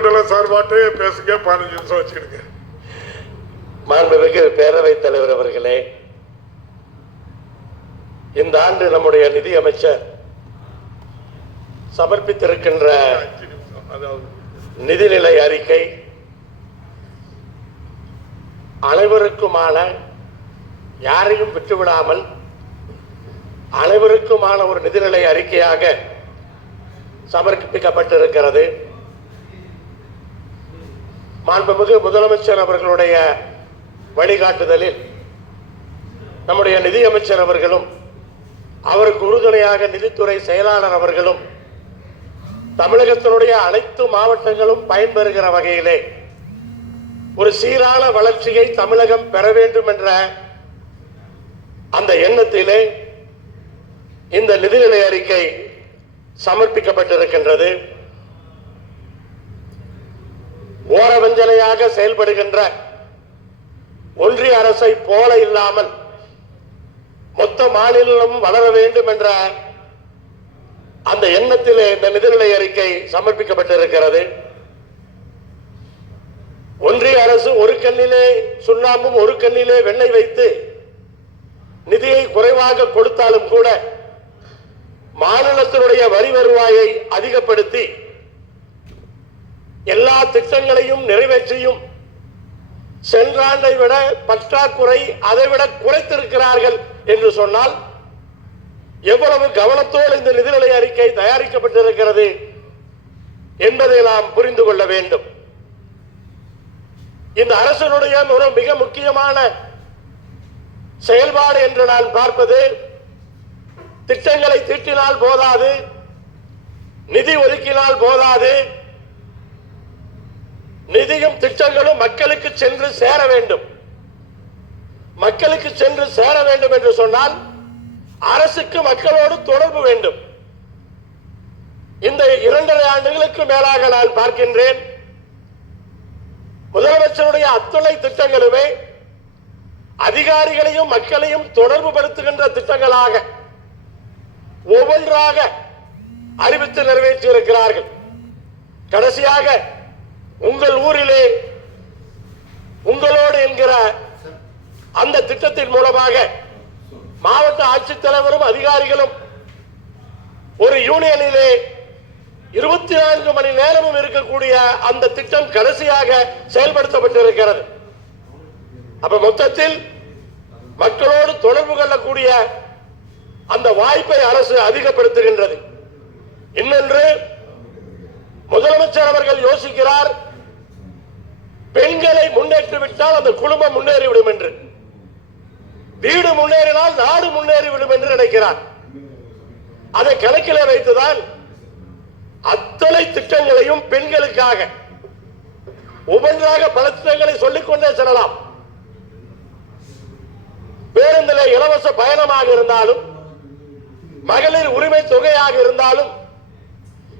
மண்டல சார்பாட்டு பேசுங்க பதினஞ்சு நிமிஷம் வச்சுக்கிடுங்க. மாண்புமிகு பேரவைத் தலைவர் அவர்களே இந்த ஆண்டு நம்முடைய நிதி அமைச்சர் சமர்ப்பித்திருக்கின்ற நிதிநிலை அறிக்கை அனைவருக்குமான யாரையும் விட்டுவிடாமல் அனைவருக்குமான ஒரு நிதிநிலை அறிக்கையாக சமர்ப்பிக்கப்பட்டிருக்கிறது. மாண்புமிகு முதலமைச்சர் அவர்களுடைய வழிகாட்டுதலில் நம்முடைய நிதியமைச்சர் அவர்களும் அவருக்கு உறுதுணையாக நிதித்துறை செயலாளர் அவர்களும் தமிழகத்தினுடைய அனைத்து மாவட்டங்களும் பயன்பெறுகிற வகையிலே ஒரு சீரான வளர்ச்சியை தமிழகம் பெற வேண்டும் என்ற அந்த எண்ணத்திலே இந்த நிதிநிலை அறிக்கை சமர்ப்பிக்கப்பட்டிருக்கின்றது. ஓரவஞ்சனையாக செயல்படுகின்ற ஒன்றிய அரசை போல இல்லாமல் மொத்த மாநிலம் வளர வேண்டும் என்ற அந்த எண்ணத்திலே இந்த நிதிநிலை அறிக்கை சமர்ப்பிக்கப்பட்டிருக்கிறது. ஒன்றிய அரசு ஒரு கண்ணிலே சுண்ணாம்பும் ஒரு கண்ணிலே வெண்ணெய் வைத்து நிதியை குறைவாக கொடுத்தாலும் கூட மாநிலத்தினுடைய வரி வருவாயை அதிகப்படுத்தி எல்லா திட்டங்களையும் நிறைவேற்றியும் சென்ற ஆண்டை விட பற்றாக்குறை அதைவிட குறைத்திருக்கிறார்கள் என்று சொன்னால் எவ்வளவு கவனத்தோடு இந்த நிதிநிலை அறிக்கை தயாரிக்கப்பட்டிருக்கிறது என்பதை நாம் புரிந்து கொள்ள வேண்டும். இந்த அரசனுடைய ஒரு மிக முக்கியமான செயல்பாடு என்று நான் பார்ப்பது திட்டங்களை தீட்டினால் போதாது நிதி ஒதுக்கினால் போதாது நிதியும் திட்டங்களும் மக்களுக்கு சென்று சேர வேண்டும். மக்களுக்கு சென்று சேர வேண்டும் என்று சொன்னால் அரசுக்கு மக்களோடு தொடர்பு வேண்டும். இந்த இரண்டரை ஆண்டுகளுக்கு மேலாக நான் பார்க்கின்றேன். முதலமைச்சருடைய அத்துணை திட்டங்களுமே அதிகாரிகளையும் மக்களையும் தொடர்பு படுத்துகின்ற திட்டங்களாக ஒவ்வொன்றாக அறிவித்து நிறைவேற்றி இருக்கிறார்கள் கடைசியாக உங்கள் ஊரிலே உங்களோடு என்கிற அந்த திட்டத்தின் மூலமாக மாவட்ட ஆட்சித்தலைவரும் அதிகாரிகளும் ஒரு யூனியனிலே இருபத்தி நான்கு மணி நேரமும் இருக்கக்கூடிய அந்த திட்டம் கடைசியாக செயல்படுத்தப்பட்டிருக்கிறது. அப்ப மொத்தத்தில் மக்களோடு தொடர்பு கொள்ளக்கூடிய அந்த வாய்ப்பை அரசு அதிகப்படுத்துகின்றது. இன்னொன்று முதலமைச்சர் அவர்கள் யோசிக்கிறார். பெண்களை முன்னேற்றிவிட்டால் அந்த குடும்பம் முன்னேறிவிடும் என்று. வீடு முன்னேறினால் நாடு முன்னேறிவிடும் என்று நினைக்கிறார். அதை கணக்கிலே வைத்துதான் அத்தனை திட்டங்களையும் பெண்களுக்காக ஒவ்வொன்றாக பல திட்டங்களை சொல்லிக் கொண்டே செல்லலாம். பேருந்தில் இலவச பயணமாக இருந்தாலும் மகளிர் உரிமை தொகையாக இருந்தாலும்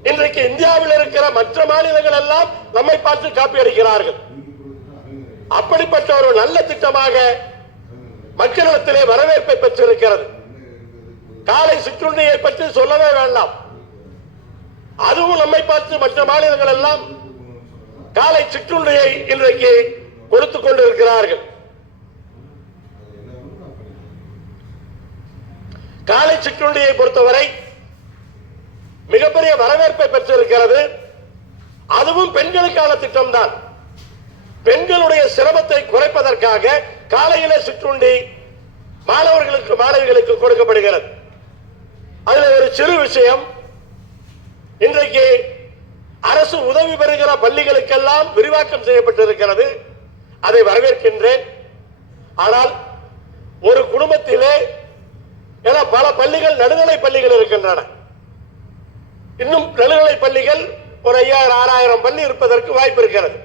இன்றைக்கு இந்தியாவில் இருக்கிற மற்ற மாநிலங்கள் எல்லாம் நம்மை பார்த்து காப்பி அடிக்கிறார்கள். அப்படிப்பட்ட ஒரு நல்ல திட்டமாக மக்களிடத்திலே வரவேற்பை பெற்றிருக்கிறது. காலை சிற்றுண்டியை பற்றி சொல்லவே வேண்டாம். அதுவும் நம்மை பார்த்து மற்ற மாநிலங்கள் எல்லாம் காலை சிற்றுண்டியை இன்றைக்கு கொடுத்துக் கொண்டிருக்கிறார்கள். காலை சிற்றுண்டியை பொறுத்தவரை மிகப்பெரிய வரவேற்பை பெற்றிருக்கிறது. அதுவும் பெண்களுக்கான திட்டம்தான். பெண்களுடைய சிரமத்தை குறைப்பதற்காக காலையில சிற்றுண்டி மாணவர்களுக்கு மாணவிகளுக்கு கொடுக்கப்படுகிறது. அதுல ஒரு சிறு விஷயம் இன்றைக்கு அரசு உதவி பெறுகிற பள்ளிகளுக்கெல்லாம் விரிவாக்கம் செய்யப்பட்டிருக்கிறது. அதை வரவேற்கின்றேன். ஆனால் ஒரு குடும்பத்திலே ஏன்னா பல பள்ளிகள் நடுநிலை பள்ளிகள் இருக்கின்றன. இன்னும் நடுநிலை பள்ளிகள் ஒரு ஐயாயிரம் ஆறாயிரம் பள்ளி இருப்பதற்கு வாய்ப்பு இருக்கிறது.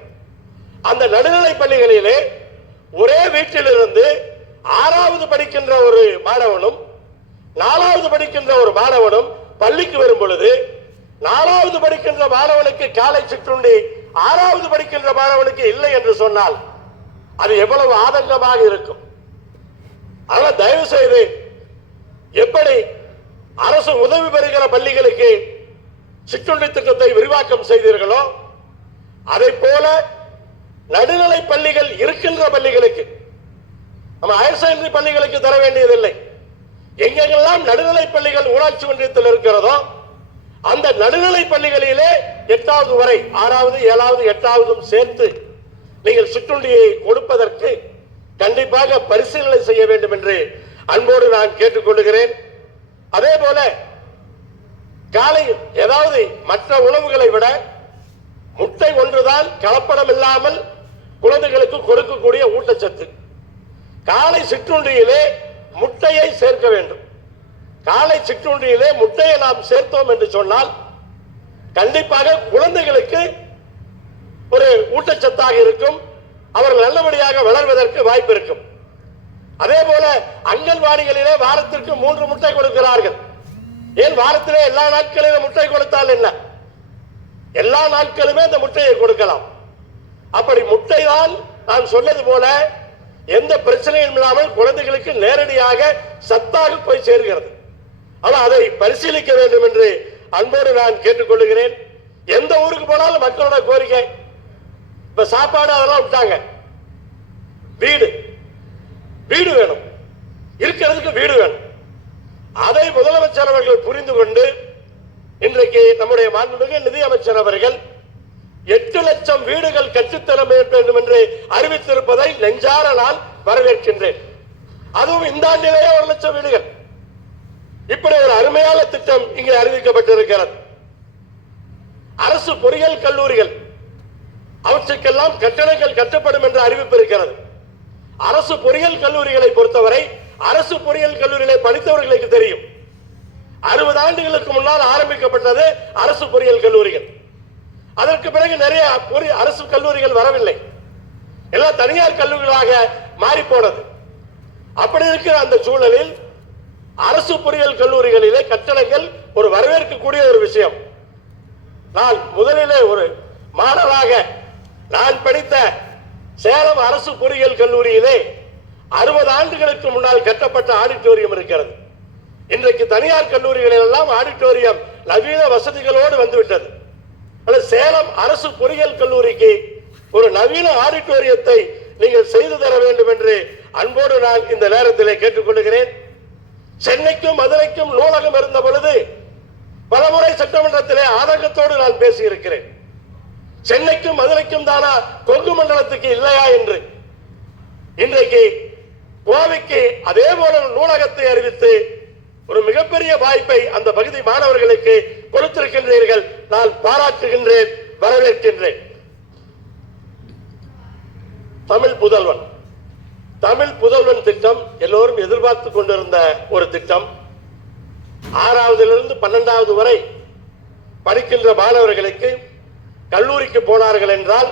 அந்த நடுநிலை பள்ளிகளிலே ஒரே வீட்டிலிருந்து ஆறாவது படிக்கின்ற ஒரு மாணவனும் நாலாவது படிக்கின்ற ஒரு மாணவனும் பள்ளிக்கு வரும் பொழுது நாலாவது படிக்கின்ற மாணவனுக்கு காலை சிற்றுண்டி ஆறாவது படிக்கின்ற மாணவனுக்கு இல்லை என்று சொன்னால் அது எவ்வளவு ஆதங்கமாக இருக்கும். அதனால் தயவு செய்து எப்படி அரசு உதவி பெறுகிற பள்ளிகளுக்கு சிற்றுண்டி திட்டத்தை விரிவாக்கம் செய்தீர்களோ அதை போல நடுநிலை பள்ளிகள் இருக்கின்ற பள்ளிகளுக்கு. நம்ம ஹையர் செகண்டரி பள்ளிகளுக்கு தர வேண்டியதில்லை. எங்கெங்கெல்லாம் நடுநிலை பள்ளிகள் ஊராட்சி ஒன்றியத்தில் இருக்கிறதோ அந்த நடுநிலை பள்ளிகளிலே எட்டாவது வரை ஆறாவது ஏழாவது எட்டாவதும் சேர்த்து நீங்கள் சிற்றுண்டியை கொடுப்பதற்கு கண்டிப்பாக பரிசீலனை செய்ய வேண்டும் என்று அன்போடு நான் கேட்டுக்கொள்கிறேன். அதே போல காலை ஏதாவது மற்ற உணவுகளை விட முட்டை ஒன்றுதான் கலப்படம் இல்லாமல் குழந்தைகளுக்கு கொடுக்கக்கூடிய ஊட்டச்சத்து. காலை சிற்றுண்டியிலே முட்டையை சேர்க்க வேண்டும். காலை சிற்றுண்டியிலே முட்டையை நாம் சேர்த்தோம் என்று சொன்னால் கண்டிப்பாக குழந்தைகளுக்கு ஒரு ஊட்டச்சத்தாக இருக்கும். அவர்கள் நல்லபடியாக வளர்வதற்கு வாய்ப்பு இருக்கும். அதே போல அங்கன்வாடிகளிலே வாரத்திற்கு மூன்று முட்டை கொடுக்கிறார்கள். ஏன் வாரத்திலே எல்லா நாட்களிலும் முட்டை கொடுத்தால் என்ன? எல்லா நாட்களுமே அந்த முட்டையை கொடுக்கலாம். அப்படி முட்டையால் நான் சொன்னது போல எந்த பிரச்சனையும் இல்லாமல் குழந்தைகளுக்கு நேரடியாக சத்தாக போய் சேர்கிறது. ஆனால் அதை பரிசீலிக்க வேண்டும் என்று அன்போடு நான் கேட்டுக்கொள்கிறேன். எந்த ஊருக்கு போனாலும் மக்களோட கோரிக்கை. இப்ப சாப்பாடு அதெல்லாம் விட்டாங்க. வீடு. வீடு வேணும். இருக்கிறதுக்கு வீடு வேணும். அதை முதலமைச்சர் அவர்கள் புரிந்து கொண்டு இன்றைக்கு நம்முடைய மாண்புமிகு நிதியமைச்சர் அவர்கள் எட்டு லட்சம் வீடுகள் கற்றுத்தர வேண்டும் என்று அறிவித்திருப்பதை நெஞ்சார நான் வரவேற்கின்றேன். அதுவும் இந்த ஆண்டிலேயே ஒரு லட்சம் வீடுகள். இப்படி ஒரு அருமையான திட்டம் இங்கே அறிவிக்கப்பட்டிருக்கிறது. அரசு பொறியியல் கல்லூரிகள் அவற்றுக்கெல்லாம் கட்டணங்கள் கட்டப்படும் என்று அறிவிப்பு இருக்கிறது. அரசு பொறியியல் கல்லூரிகளை பொறுத்தவரை அரசு பொறியியல் கல்லூரிகளை படித்தவர்களுக்கு தெரியும். அறுபது ஆண்டுகளுக்கு முன்னால் ஆரம்பிக்கப்பட்டது அரசு பொறியியல் கல்லூரிகள். அதற்கு பிறகு நிறைய பொறி அரசு கல்லூரிகள் வரவில்லை. எல்லாம் தனியார் கல்லூரிகளாக மாறி போனது. அப்படி இருக்கிற அந்த சூழலில் அரசு பொறியியல் கல்லூரிகளிலே கட்டணங்கள் ஒரு வரவேற்கக்கூடிய ஒரு விஷயம். நான் முதலிலே ஒரு மாணவராக நான் படித்த சேலம் அரசு பொறியியல் கல்லூரியிலே அறுபது ஆண்டுகளுக்கு முன்னால் கட்டப்பட்ட ஆடிட்டோரியம் இருக்கிறது. இன்றைக்கு தனியார் கல்லூரிகளில் எல்லாம் ஆடிட்டோரியம் நவீன வசதிகளோடு வந்துவிட்டது. சேலம் அரசு பொறியியல் கல்லூரிக்கு ஒரு நவீன ஆடிட்டோரியத்தை நீங்கள் செய்து தர வேண்டும் என்று அன்போடு நான் இந்த நேரத்தில் கேட்டுக்கொள்கிறேன். சென்னைக்கும் மதுரைக்கும் நூலகம் இருந்த பொழுது பலமுறை சட்டமன்றத்திலே ஆதங்கத்தோடு நான் பேசியிருக்கிறேன். சென்னைக்கும் மதுரைக்கும் தானா கொங்கு மண்டலத்துக்கு இல்லையா என்று. இன்றைக்கு கோவைக்கு அதே போல நூலகத்தை அறிவித்து மிகப்பெரிய வாய்ப்பை அந்த பகுதி மாணவர்களுக்கு கொடுத்திருக்கின்றீர்கள். நான் பாராட்டுகின்றேன் வரவேற்கின்றேன். தமிழ் புதல்வன். தமிழ் புதல்வன் திட்டம் எல்லோரும் எதிர்பார்த்து கொண்டிருந்த ஒரு திட்டம். ஆறாவதிலிருந்து பன்னெண்டாவது வரை படிக்கின்ற மாணவர்களுக்கு கல்லூரிக்கு போனார்கள் என்றால்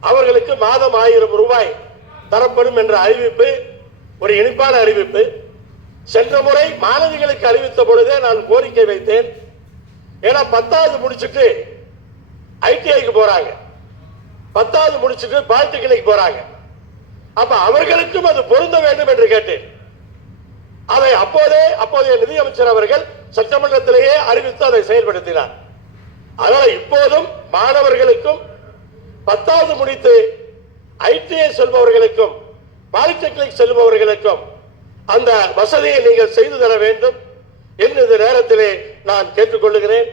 அவர்களுக்கு மாதம் ஆயிரம் ரூபாய் தரப்படும் என்ற அறிவிப்பு ஒரு இனிப்பான அறிவிப்பு. சென்ற முறை மாணவிகளுக்கு அறிவித்த பொழுதே நான் கோரிக்கை வைத்தேன். ஏன்னா பத்தாவது முடிச்சுட்டு ஐடிஐக்கு போறாங்க. பத்தாவது முடிச்சுட்டு பாலிடெக்னிக் போறாங்க. அப்ப அவர்களுக்கும் அது பொருந்த வேண்டும் என்று கேட்டேன். அதை அப்போதே அப்போதைய நிதியமைச்சர் அவர்கள் சட்டமன்றத்திலேயே அறிவித்து அதை செயல்படுத்தினார். அதனால இப்போதும் மாணவர்களுக்கும் பத்தாவது முடித்து ஐடிஐ செல்பவர்களுக்கும் பாலிடெக்னிக் செல்பவர்களுக்கும் அந்த வசதியை நீங்கள் செய்து தர வேண்டும் என்று இந்த நேரத்திலே நான் கேட்டுக்கொள்ளுகிறேன்.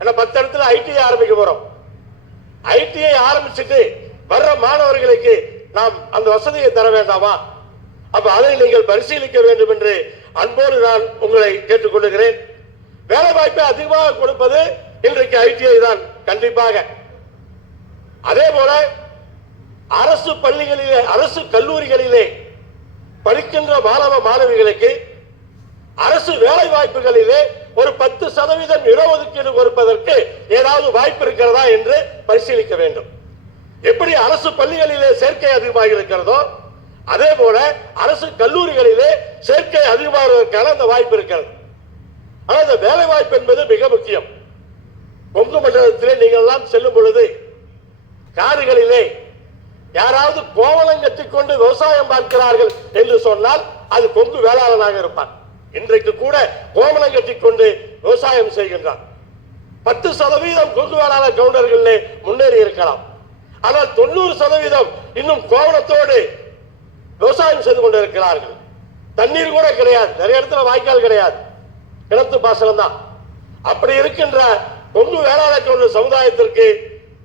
ஏன்னா பத்து இடத்துல ஐடிஐ ஆரம்பிக்க போறோம். ஐடிஐ ஆரம்பிச்சுட்டு வர்ற மாணவர்களுக்கு நாம் அந்த வசதியை தர வேண்டாமா? அப்ப அதை நீங்கள் பரிசீலிக்க வேண்டும் என்று அன்போடு நான் உங்களை கேட்டுக்கொள்ளுகிறேன். வேலை வாய்ப்பை அதிகமாக கொடுப்பது இன்றைக்கு ஐடிஐ தான் கண்டிப்பாக. அதே போல அரசு பள்ளிகளிலே அரசு கல்லூரிகளிலே படிக்கின்ற மாணவ மாணவிகளுக்கு அரசு வேலை வாய்ப்புகளிலே ஒரு பத்து சதவீதம் இடஒதுக்கீடு கொடுப்பதற்கு ஏதாவது வாய்ப்பு இருக்கிறதா என்று பரிசீலிக்க வேண்டும். எப்படி அரசு பள்ளிகளிலே சேர்க்கை அதிகமாக இருக்கிறதோ அதே போல அரசு கல்லூரிகளிலே சேர்க்கை அதிகமாகுவதற்கான அந்த வாய்ப்பு இருக்கிறது. ஆனால் இந்த வேலை வாய்ப்பு என்பது மிக முக்கியம். கொங்கு மண்டலத்திலே நீங்கள் எல்லாம் செல்லும் பொழுது காடுகளிலே யாராவது கோவலம் கட்டிக்கொண்டு விவசாயம் பார்க்கிறார்கள் என்று சொன்னால் அது கொங்கு வேளாளனாக இருப்பான். இன்றைக்கு கூட கோவலம் கட்டிக்கொண்டு விவசாயம் செய்கின்றான். பத்து சதவீதம் கொங்கு வேளாளர் கவுண்டர்களே முன்னேறி இருக்கலாம். ஆனால் தொண்ணூறு சதவீதம் இன்னும் கோவணத்தோடு விவசாயம் செய்து கொண்டிருக்கிறார்கள். தண்ணீர் கூட கிடையாது. நிறைய இடத்துல வாய்க்கால் கிடையாது. கிணத்து பாசனம் தான். அப்படி இருக்கின்ற கொங்கு வேளாளர் கவுண்டர் சமுதாயத்திற்கு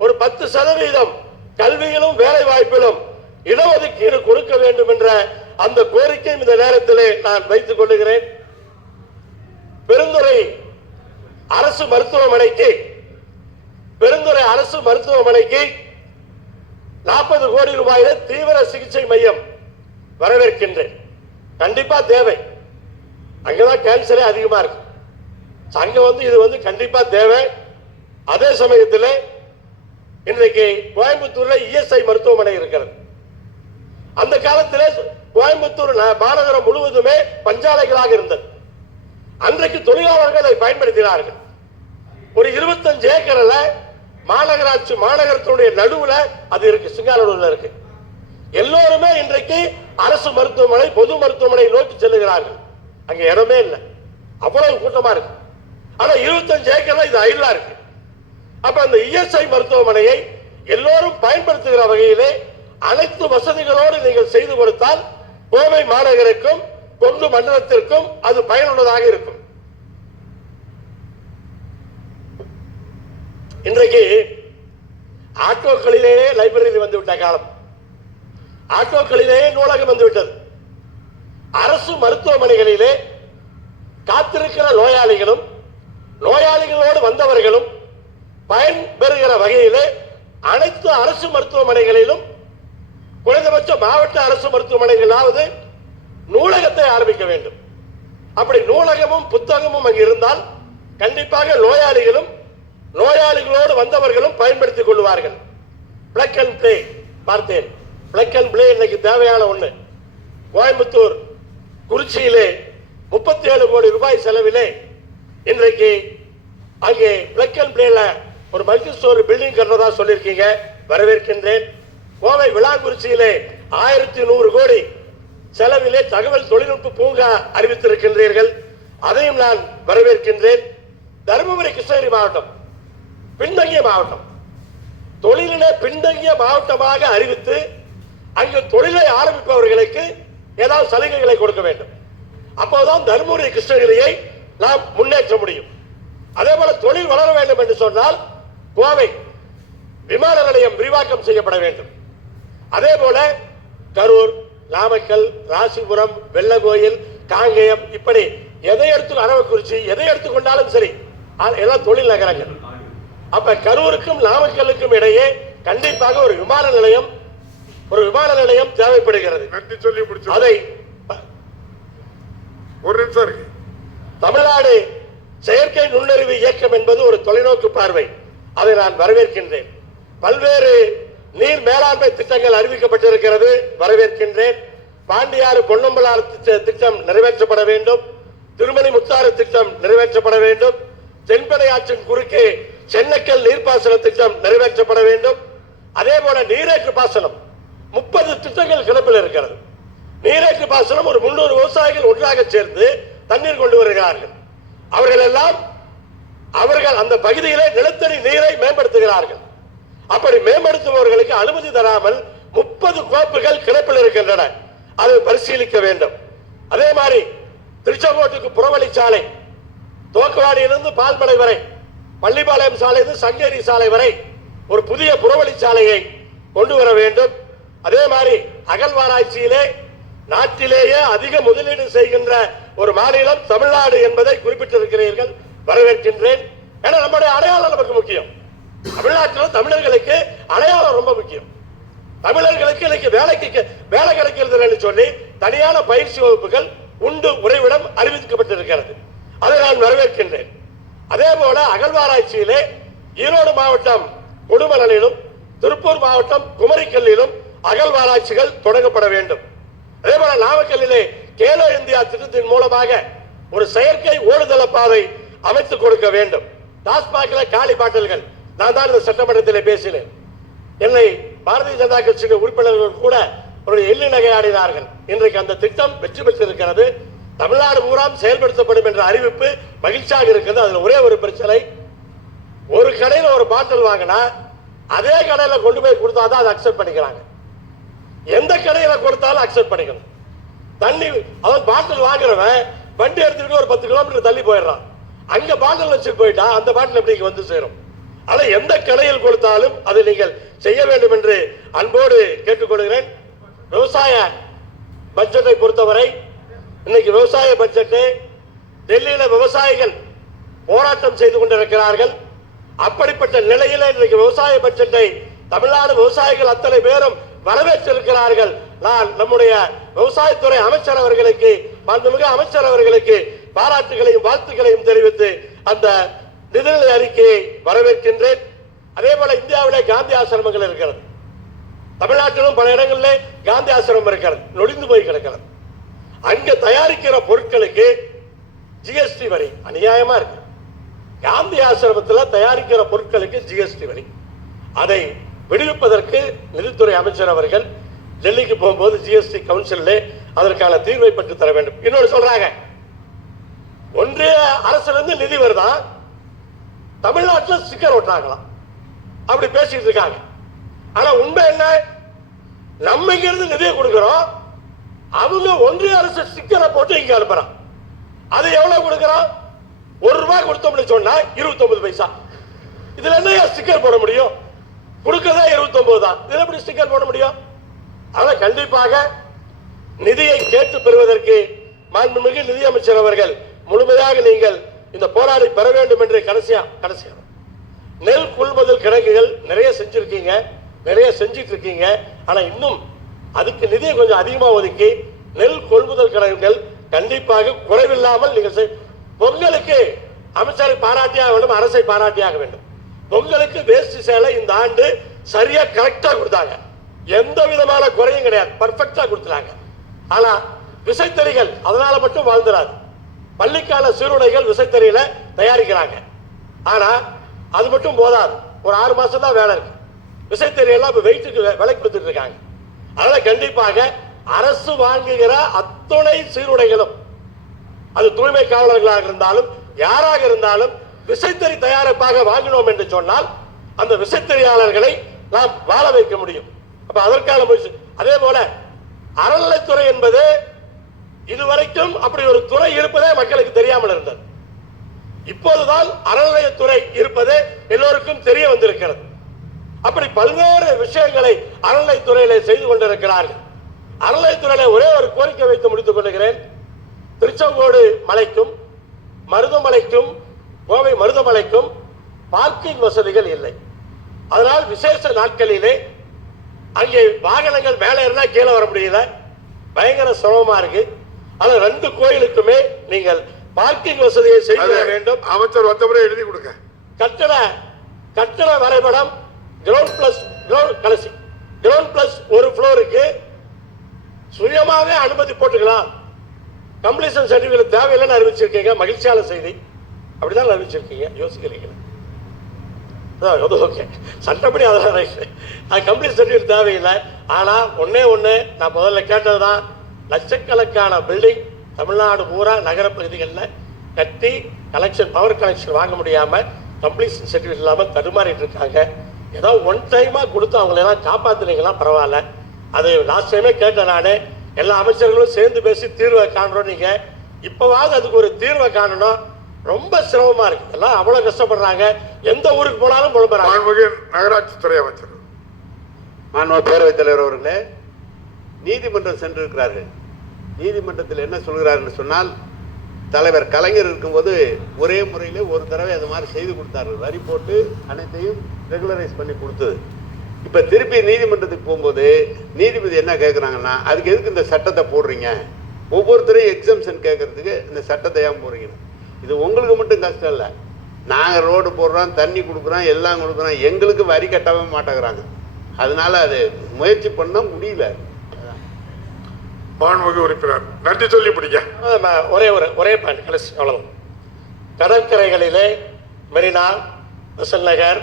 ஒரு பத்து சதவீதம் கல்வியிலும் வேலை வாய்ப்பிலும் இடஒதுக்கீடு கொடுக்க வேண்டும் என்ற அந்த கோரிக்கை இந்த நேரத்திலே நான் வைத்துக் கொள்ளுகிறேன். பெருந்துறை அரசு மருத்துவமனைக்கு பெருந்துறை அரசு மருத்துவமனைக்கு நாற்பது கோடி ரூபாயில தீவிர சிகிச்சை மையம் வரவேற்கின்றேன். கண்டிப்பா தேவை. அங்கதான் கேன்சரே அதிகமா இருக்கு. அங்க வந்து இது வந்து கண்டிப்பா தேவை. அதே சமயத்தில் இன்றைக்கு கோயம்புத்தூர்ல இஎஸ்ஐ மருத்துவமனை இருக்கிறது. அந்த காலத்தில் கோயம்புத்தூர் ந- மாநகரம் முழுவதுமே பஞ்சாலைகளாக இருந்தது. அன்றைக்கு தொழிலாளர்கள் அதை பயன்படுத்தினார்கள். ஒரு இருபத்தஞ்சு ஏக்கர்ல மாநகராட்சி மாநகரத்தினுடைய நடுவுல அது இருக்கு சிங்கானூர்ல இருக்கு. எல்லோருமே இன்றைக்கு அரசு மருத்துவமனை பொது மருத்துவமனை நோக்கி செல்லுகிறார்கள். அங்க இடமே இல்லை. அவ்வளவு கூட்டமா இருக்கு. ஆனா இருபத்தஞ்சு ஏக்கர்ல இது ஐலா இருக்கு. அப்ப அந்த இஎஸ்ஐ மருத்துவமனையை எல்லோரும் பயன்படுத்துகிற வகையிலே அனைத்து வசதிகளோடு நீங்கள் செய்து கொடுத்தால் கோவை மாநகருக்கும் கொங்கு மண்டலத்திற்கும் அது பயனுள்ளதாக இருக்கும். இன்றைக்கு ஆட்டோக்களிலேயே லைப்ரரி வந்துவிட்ட காலம். ஆட்டோக்களிலேயே நூலகம் வந்து விட்டது அரசு மருத்துவமனைகளிலே காத்திருக்கிற நோயாளிகளும் நோயாளிகளோடு வந்தவர்களும் பயன் பெறுகிற வகையிலே அனைத்து அரசு மருத்துவமனைகளிலும் குறைந்தபட்ச மாவட்ட அரசு மருத்துவமனைகளாவது நூலகத்தை ஆரம்பிக்க வேண்டும். அப்படி நூலகமும் புத்தகமும் அங்கு இருந்தால் கண்டிப்பாக நோயாளிகளும் நோயாளிகளோடு வந்தவர்களும் பயன்படுத்திக் கொள்வார்கள். பிளக் அண்ட் பிளே பார்த்தேன். பிளக் அண்ட் பிளே இன்னைக்கு தேவையான ஒன்று கோயம்புத்தூர் குறிச்சியிலே முப்பத்தி ஏழு கோடி ரூபாய் செலவிலே இன்றைக்கு அங்கே பிளக் அண்ட் பிளேல ஒரு மல்டி ஸ்டோரி பில்டிங் கட்டுறதா சொல்லியிருக்கீங்க. வரவேற்கின்றேன். கோவை விழாக்குறிச்சியிலே ஆயிரத்தி நூறு கோடி செலவிலே தகவல் தொழில்நுட்ப பூங்கா அறிவித்திருக்கின்றீர்கள். அதையும் நான் வரவேற்கின்றேன். தருமபுரி கிருஷ்ணகிரி மாவட்டம் பின்தங்கிய மாவட்டம். தொழிலிலே பின்தங்கிய மாவட்டமாக அறிவித்து அங்கு தொழிலை ஆரம்பிப்பவர்களுக்கு ஏதாவது சலுகைகளை கொடுக்க வேண்டும். அப்போதான் தருமபுரி கிருஷ்ணகிரியை நாம் முன்னேற்ற முடியும். அதே போல தொழில் வளர வேண்டும் என்று சொன்னால் கோவை விமான நிலையம் விரிவாக்கம் செய்யப்பட வேண்டும். அதே போல கரூர் நாமக்கல் ராசிபுரம் வெள்ளகோயில் காங்கேயம் இப்படி எதை எடுத்து அரவக்குறிச்சி எதை எடுத்துக்கொண்டாலும் சரி எல்லாம் தொழில் நகரங்கள். அப்ப கரூருக்கும் நாமக்கலுக்கும் இடையே கண்டிப்பாக ஒரு விமான நிலையம் ஒரு விமான நிலையம் தேவைப்படுகிறது. நன்றி சொல்லி முடிச்சு அதை ஒரு நிமிஷம் தமிழ்நாடு செயற்கை நுண்ணறிவு இயக்கம் என்பது ஒரு தொலைநோக்கு பார்வை. அதை நான் வரவேற்கின்றேன். பல்வேறு நீர் மேலாண்மை திட்டங்கள் அறிவிக்கப்பட்டிருக்கிறது வரவேற்கின்றேன். பாண்டியாறு பொன்னம்பலாறு திட்ட- திட்டம் நிறைவேற்றப்பட வேண்டும். திருமணி முத்தாறு திட்டம் நிறைவேற்றப்பட வேண்டும். தென்பனை ஆற்றின் குறுக்கே சென்னக்கல் நீர்ப்பாசன திட்டம் நிறைவேற்றப்பட வேண்டும். அதே போல நீரேற்று பாசனம் முப்பது திட்டங்கள் கிளப்பில் இருக்கிறது. நீரேற்று பாசனம் ஒரு முன்னூறு விவசாயிகள் ஒன்றாக சேர்ந்து தண்ணீர் கொண்டு வருகிறார்கள். அவர்கள் எல்லாம் அவர்கள் அந்த பகுதியிலே நிலத்தடி நீரை மேம்படுத்துகிறார்கள். அப்படி மேம்படுத்துபவர்களுக்கு அனுமதி தராமல் முப்பது கோப்புகள் கிடப்பில் இருக்கின்றன. அதை பரிசீலிக்க வேண்டும். அதே மாதிரி திருச்செங்கோட்டுக்கு புறவழிச்சாலை தோக்குவாடியிலிருந்து பால்மலை வரை பள்ளிப்பாளையம் சாலையிலிருந்து சங்கேரி சாலை வரை ஒரு புதிய புறவழிச்சாலையை கொண்டு வர வேண்டும். அதே மாதிரி அகழ்வாராய்ச்சியிலே நாட்டிலேயே அதிக முதலீடு செய்கின்ற ஒரு மாநிலம் தமிழ்நாடு என்பதை குறிப்பிட்டிருக்கிறீர்கள். வரவேற்கின்றேன். ஏன்னா நம்முடைய அடையாளம் நமக்கு முக்கியம். தமிழ்நாட்டில் தமிழர்களுக்கு அடையாளம் ரொம்ப முக்கியம். தமிழர்களுக்கு இன்னைக்கு வேலைக்கு வேலை கிடைக்கிறது சொல்லி தனியான பயிற்சி வகுப்புகள் உண்டு உறைவிடம் அறிவிக்கப்பட்டிருக்கிறது. அதை நான் வரவேற்கின்றேன். அதே போல அகழ்வாராய்ச்சியிலே ஈரோடு மாவட்டம் கொடுமணலிலும் திருப்பூர் மாவட்டம் குமரிக்கல்லிலும் அகழ்வாராய்ச்சிகள் தொடங்கப்பட வேண்டும். அதே போல நாமக்கல்லிலே கேலோ இந்தியா திட்டத்தின் மூலமாக ஒரு செயற்கை ஓடுதள பாதை அமைத்துக் கொடுக்க வேண்டும். டாஸ்மாகில் காலி பாட்டல்கள். நான் தான் இந்த சட்டமன்றத்தில் பேசினேன். என்னை பாரதிய ஜனதா கட்சியின் உறுப்பினர்கள் கூட ஒரு எள்ளு நகையாடினார்கள். இன்றைக்கு அந்த திட்டம் வெற்றி பெற்றிருக்கிறது. தமிழ்நாடு பூராம் செயல்படுத்தப்படும் என்ற அறிவிப்பு மகிழ்ச்சியாக இருக்கிறது. அதில் ஒரே ஒரு பிரச்சனை ஒரு கடையில் ஒரு பாட்டில் வாங்கினா அதே கடையில் கொண்டு போய் கொடுத்தாதான் அதை அக்செப்ட் பண்ணிக்கிறாங்க. எந்த கடையில் கொடுத்தாலும் அக்செப்ட் பண்ணிக்கணும். தண்ணி அதாவது பாட்டில் வாங்குறவன் வண்டி எடுத்துக்கிட்டு ஒரு பத்து கிலோமீட்டர் தள்ளி போயிடுறான். அங்க பாட்டில் வச்சுட்டு போயிட்டா அந்த பாட்டில் எப்படி வந்து சேரும்? அதை எந்த கலையில் கொடுத்தாலும் அதை நீங்கள் செய்ய வேண்டும் என்று அன்போடு கேட்டுக்கொள்கிறேன். விவசாய பட்ஜெட்டை பொறுத்தவரை இன்னைக்கு விவசாய பட்ஜெட்டு டெல்லியில விவசாயிகள் போராட்டம் செய்து கொண்டிருக்கிறார்கள். அப்படிப்பட்ட நிலையில இன்றைக்கு விவசாய பட்ஜெட்டை தமிழ்நாடு விவசாயிகள் அத்தனை பேரும் வரவேற்றிருக்கிறார்கள். நான் நம்முடைய விவசாயத்துறை அமைச்சர் அவர்களுக்கு மாண்புமிகு அமைச்சர் அவர்களுக்கு பாராட்டுகளையும் வாழ்த்துக்களையும் தெரிவித்து அந்த நிதிநிலை அறிக்கையை வரவேற்கின்றேன். அதே போல இந்தியாவிலே காந்தி ஆசிரமங்கள் இருக்கிறது. தமிழ்நாட்டிலும் பல இடங்களிலே காந்தி ஆசிரமம் இருக்கிறது. நொடிந்து போய் கிடக்கிறது. அங்க தயாரிக்கிற பொருட்களுக்கு ஜிஎஸ்டி வரி அநியாயமா இருக்கு. காந்தி ஆசிரமத்தில் தயாரிக்கிற பொருட்களுக்கு ஜிஎஸ்டி வரி. அதை விடுவிப்பதற்கு நிதித்துறை அமைச்சர் அவர்கள் டெல்லிக்கு போகும்போது ஜிஎஸ்டி கவுன்சிலே அதற்கான தீர்வை பெற்று தர வேண்டும். இன்னொரு சொல்றாங்க. ஒன்றிய அரசுல இருந்து நிதி வருதான் தமிழ்நாட்டில் ஸ்டிக்கர் ஒட்டுறாங்களாம். அப்படி பேசிட்டு இருக்காங்க. ஆனா உண்மை என்ன? நம்ம இங்க இருந்து நிதியை கொடுக்கிறோம். அவங்க ஒன்றிய அரசு ஸ்டிக்கரை போட்டு இங்க அனுப்புறான். அது எவ்வளவு கொடுக்கிறோம்? ஒரு ரூபாய் கொடுத்தோம்னு சொன்னா இருபத்தி ஒன்பது பைசா. இதுல என்ன ஸ்டிக்கர் போட முடியும்? கொடுக்கறதா இருபத்தி ஒன்பது தான். இதுல எப்படி ஸ்டிக்கர் போட முடியும்? ஆனா கண்டிப்பாக நிதியை கேட்டு பெறுவதற்கு மாண்புமிகு நிதியமைச்சர் அவர்கள் முழுமையாக நீங்கள் இந்த போராடி பெற வேண்டும் என்று கடைசியா கடைசியா. நெல் கொள்முதல் கிடங்குகள் நிறைய செஞ்சிருக்கீங்க நிறைய செஞ்சிட்டு இருக்கீங்க ஆனா இன்னும் அதுக்கு நிதியை கொஞ்சம் அதிகமாக ஒதுக்கி நெல் கொள்முதல் கிடங்குகள் கண்டிப்பாக குறைவில்லாமல் நீங்கள் பொங்கலுக்கு அமைச்சரை பாராட்டியாக வேண்டும் அரசை பாராட்டியாக வேண்டும். பொங்கலுக்கு வேஸ்ட் சேலை இந்த ஆண்டு சரியா கரெக்டா கொடுத்தாங்க. எந்த விதமான குறையும் கிடையாது பர்ஃபெக்டா கொடுத்தாங்க ஆனா விசைத்தறிகள் அதனால மட்டும் வாழ்ந்துடாது பள்ளிக்கால சீருடைகள் விசைத்தறியில தயாரிக்கிறாங்க. ஆனா அது மட்டும் போதாது. ஒரு ஆறு மாசம் தான் வேலை இருக்கு. விசைத்தறியெல்லாம் இப்ப வெயிட்டுக்கு விலை கொடுத்துட்டு இருக்காங்க. அதனால கண்டிப்பாக அரசு வாங்குகிற அத்துணை சீருடைகளும் அது தூய்மை காவலர்களாக இருந்தாலும் யாராக இருந்தாலும் விசைத்தறி தயாரிப்பாக வாங்கினோம் என்று சொன்னால் அந்த விசைத்தறியாளர்களை நாம் வாழ வைக்க முடியும். அப்ப அதற்கான முயற்சி அதே போல அறநிலைத்துறை என்பது இதுவரைக்கும் அப்படி ஒரு துறை இருப்பதே மக்களுக்கு தெரியாமல் இருந்தது. இப்போதுதான் அறநிலையத்துறை இருப்பது எல்லோருக்கும் தெரிய வந்திருக்கிறது. அப்படி பல்வேறு விஷயங்களை அறநிலைத்துறையில செய்து கொண்டிருக்கிறார்கள். அறநிலைத்துறையில ஒரே ஒரு கோரிக்கை வைத்து முடித்துக் கொள்கிறேன். திருச்செங்கோடு மலைக்கும் மருதமலைக்கும் கோவை மருதமலைக்கும் பார்க்கிங் வசதிகள் இல்லை. அதனால் விசேஷ நாட்களிலே அங்கே வாகனங்கள் மேலே இருந்தால் கீழே வர முடியல. பயங்கர சிரமமாக இருக்கு. அது ரெண்டு கோயிலுக்குமே நீங்கள் பார்க்கிங் வசதியை செய்து அது வேண்டும். அமைச்சர் வந்தபடியே எழுதி கொடுங்க. கட்டட கட்டட வரைபடம் கிரவுண்ட் பிளஸ் கிரவுண்ட் கடைசி. கிரவுண்ட் பிளஸ் ஒரு ஃப்ளோருக்கு சுயமாவே அனுமதி போட்டுக்கலாம். கம்ப்ளீஷன் சர்டிஃபிகேட் தேவையில்லைன்னு அறிவிச்சிருக்கீங்க. மகிழ்ச்சியான செய்தி. அப்படிதான் அறிவிச்சிருக்கீங்க. யோசிக்கிறீங்க. ஓகே சட்டப்படி அதெல்லாம் அது கம்ப்ளீட் சர்டிஃபிகேட் தேவையில்லை. ஆனா ஒண்ணே ஒண்ணு நான் முதல்ல கேட்டதுதான். லட்சக்கணக்கான பில்டிங் தமிழ்நாடு பூரா நகர பகுதிகளில் கட்டி கலெக்ஷன் பவர் கனெக்ஷன் வாங்க முடியாம கம்ப்ளீஷன் சர்டிஃபிகேட் இல்லாம தடுமாறிட்டு இருக்காங்க. ஏதோ ஒன் டைமா கொடுத்து அவங்களை எல்லாம் காப்பாத்துனீங்கன்னா பரவாயில்ல. அது லாஸ்ட் டைமே கேட்டேன் நானு. எல்லா அமைச்சர்களும் சேர்ந்து பேசி தீர்வை காண்றோம் நீங்க. இப்பவாவது அதுக்கு ஒரு தீர்வை காணணும் ரொம்ப சிரமமா இருக்கு. எல்லாம் அவ்வளவு கஷ்டப்படுறாங்க. எந்த ஊருக்கு போனாலும் புலம்புறாங்க. மாண்புமிகு நகராட்சித்துறை அமைச்சர். மாண்பு பேரவைத் தலைவர் அவர்களே நீதிமன்றம் சென்றிருக்கிறார்கள். நீதிமன்றத்தில் என்ன சொல்கிறார்னு சொன்னால் தலைவர் கலைஞர் இருக்கும்போது ஒரே முறையில் ஒரு தடவை அது மாதிரி செய்து கொடுத்தார்கள். வரி போட்டு அனைத்தையும் ரெகுலரைஸ் பண்ணி கொடுத்தது. இப்போ திருப்பி நீதிமன்றத்துக்கு போகும்போது நீதிபதி என்ன கேட்குறாங்கன்னா அதுக்கு எதுக்கு இந்த சட்டத்தை போடுறீங்க? ஒவ்வொருத்தரையும் எக்ஸம்ஷன் கேட்கறதுக்கு இந்த சட்டத்தை ஏன் போடுறீங்க? இது உங்களுக்கு மட்டும் கஷ்டம் இல்லை. நாங்கள் ரோடு போடுறோம் தண்ணி கொடுக்குறோம் எல்லாம் கொடுக்குறோம் எங்களுக்கு வரி கட்டவே மாட்டேங்கிறாங்க. அதனால அது முயற்சி பண்ண முடியல. மாண்புமிகு உறுப்பினர் நன்றி சொல்லி பிடிக்க ஒரே ஒரு ஒரே பாயிண்ட் கடைசி அவ்வளவு கடற்கரைகளிலே மெரினா பெசல் நகர்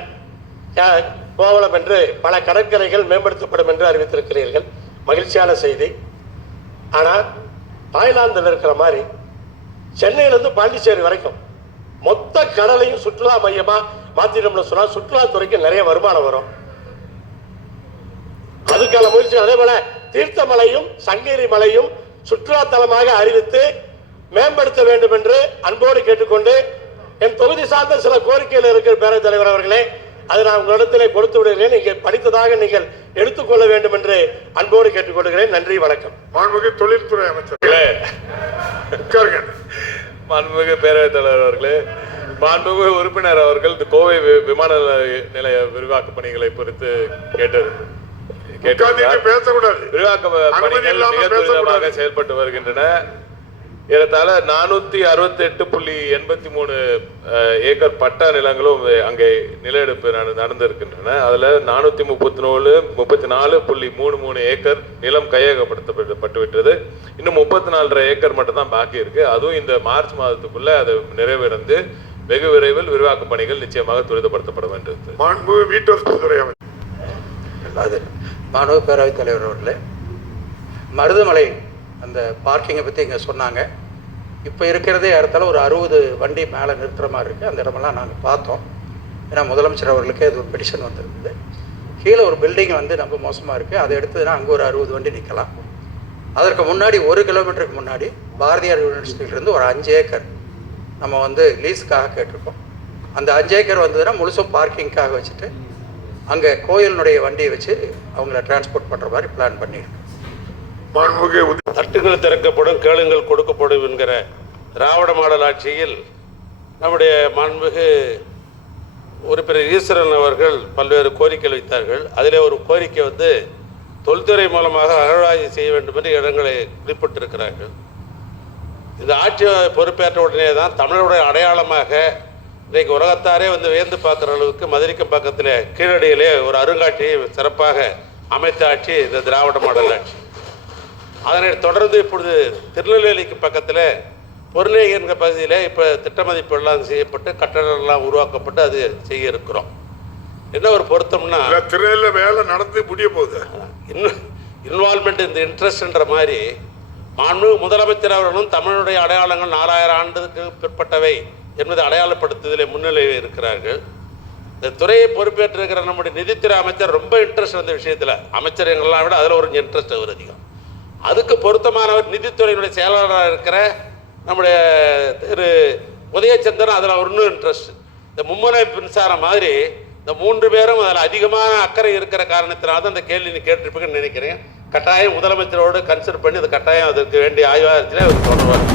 கோவளம் என்று பல கடற்கரைகள் மேம்படுத்தப்படும் என்று அறிவித்திருக்கிறீர்கள். மகிழ்ச்சியான செய்தி. ஆனால் தாய்லாந்தில் இருக்கிற மாதிரி சென்னையிலேருந்து பாண்டிச்சேரி வரைக்கும் மொத்த கடலையும் சுற்றுலா மையமாக மாத்திட்டோம்னு சொன்னால் சுற்றுலாத்துறைக்கு நிறைய வருமானம் வரும். அதுக்கான முயற்சி அதே போல தீர்த்தமலையும் சங்ககிரி மலையும் சுற்றுலா தலமாக அறிவித்து மேம்படுத்த வேண்டும் என்று அன்போடு கேட்டுக்கொண்டு என் தொகுதி சார்ந்த சில கோரிக்கைகள் இருக்கிற பேரவைத் தலைவர் அவர்களே அதை நான் உங்களிடத்திலே கொடுத்து விடுகிறேன். நீங்கள் படித்ததாக நீங்கள் எடுத்துக்கொள்ள வேண்டும் என்று அன்போடு கேட்டுக்கொள்கிறேன். நன்றி வணக்கம். மாண்புமிகு தொழில்துறை அமைச்சர். உட்காருங்க. மாண்புமிகு பேரவைத் தலைவர் அவர்களே மாண்புமிகு உறுப்பினர் அவர்கள் இந்த கோவை விமான நிலைய- விரிவாக்க பணிகளை குறித்து கேட்டு உட்கார்ந்துட்டு கேட்டிருக்கிறார். பேசக்கூடாது விரிவாக்க செயல்பட்டு வருகின்றன. ஏறத்தாழ நானூத்தி அறுபத்தி எட்டு புள்ளி எண்பத்தி மூணு ஏக்கர் பட்டா நிலங்களும் அங்கே நிலஎடுப்பு நட- நடந்திருக்கின்றன. அதுல நானூத்தி முப்பத்தி நாலு முப்பத்தி நாலு புள்ளி மூணு மூணு ஏக்கர் நிலம் கையகப்படுத்தப்பட்டு விட்டது இன்னும் முப்பத்தி நாலரை ஏக்கர் மட்டும் தான் பாக்கி இருக்கு. அதுவும் இந்த மார்ச் மாதத்துக்குள்ள அது நிறைவடைந்து வெகு விரைவில் விரிவாக்க பணிகள் நிச்சயமாக துரிதப்படுத்தப்பட வேண்டும். மாணவ பேரவைத் தலைவர் அவர்களே மருதமலை அந்த பார்க்கிங்கை பற்றி இங்கே சொன்னாங்க. இப்போ இருக்கிறதே இடத்துல ஒரு அறுபது வண்டி மேலே நிறுத்துகிற மாதிரி இருக்குது அந்த இடமெல்லாம் நாங்கள் பார்த்தோம். ஏன்னா முதலமைச்சர் அவர்களுக்கு அது ஒரு பெடிஷன் வந்திருந்தது. கீழே ஒரு பில்டிங் வந்து ரொம்ப மோசமாக இருக்குது அதை எடுத்ததுன்னா அங்கே ஒரு அறுபது வண்டி நிற்கலாம் அதற்கு முன்னாடி ஒரு கிலோமீட்டருக்கு முன்னாடி பாரதியார் யூனிவர்சிட்டியிலேருந்து ஒரு அஞ்சு ஏக்கர் நம்ம வந்து லீஸுக்காக கேட்டிருக்கோம். அந்த அஞ்சு ஏக்கர் வந்ததுன்னா முழுசும் பார்க்கிங்காக வச்சுட்டு அங்கே கோயிலினுடைய வண்டியை வச்சு அவங்கள டிரான்ஸ்போர்ட் பண்ணுற மாதிரி பிளான் பண்ணியிருக்கோம் தட்டுகள் திறக்கப்படும் கேளுங்கள் கொடுக்கப்படும் என்கிற திராவிட மாடல் ஆட்சியில் நம்முடைய மாண்புமிகு உறுப்பினர் ஈஸ்வரன் அவர்கள் பல்வேறு கோரிக்கை வைத்தார்கள். அதிலே ஒரு கோரிக்கை வந்து தொல்துறை மூலமாக அகழாய்வு செய்ய வேண்டும் என்று இடங்களை குறிப்பிட்டிருக்கிறார்கள். இந்த ஆட்சி பொறுப்பேற்ற உடனே தான் தமிழருடைய அடையாளமாக இன்றைக்கு உலகத்தாரே வந்து வியந்து பார்க்குற அளவுக்கு மதுரைக்கம் பக்கத்தில் கீழடியிலே ஒரு அருங்காட்சியை சிறப்பாக அமைத்த ஆட்சி இந்த திராவிட மாடல் ஆட்சி. அதனை தொடர்ந்து இப்பொழுது திருநெல்வேலிக்கு பக்கத்தில் பொருளை என்கிற பகுதியில் இப்போ திட்ட மதிப்பெல்லாம் செய்யப்பட்டு கட்டடங்கள்லாம் உருவாக்கப்பட்டு அது செய்ய இருக்கிறோம். என்ன ஒரு பொருத்தம்னா இல்ல, திருநெல்வேலியில வேலை நடந்து முடிய போகுது. இன்னும் இன்வால்மெண்ட் இந்த இன்ட்ரெஸ்ட்ன்ற மாதிரி மாண்பு முதலமைச்சர் அவர்களும் தமிழுடைய அடையாளங்கள் நாலாயிரம் ஆண்டுக்கு பிற்பட்டவை. என்பதை அடையாளப்படுத்துதலில் முன்னிலையில் இருக்கிறார்கள். இந்த துறையை பொறுப்பேற்றிருக்கிற நம்முடைய நிதித்துறை அமைச்சர் ரொம்ப இன்ட்ரெஸ்ட் அந்த விஷயத்தில் அமைச்சர் எங்கெல்லாம் விட அதில் ஒரு இன்ட்ரெஸ்ட் அவர் அதிகம். அதுக்கு பொருத்தமானவர் நிதித்துறையினுடைய செயலாளராக இருக்கிற நம்முடைய திரு உதயச்சந்திரன் அதில் ஒரு இன்னும் இன்ட்ரெஸ்ட் இந்த மும்முனை மின்சாரம் மாதிரி இந்த மூன்று பேரும் அதில் அதிகமான அக்கறை இருக்கிற காரணத்தினால தான் இந்த கேள்வி நீ கேட்டிருப்பீங்கன்னு நினைக்கிறேன். கட்டாயம் முதலமைச்சரோடு கன்சிடர் பண்ணி அது கட்டாயம் அதற்கு வேண்டிய ஆய்வாகத்திலே அவர் தொடர்வார்.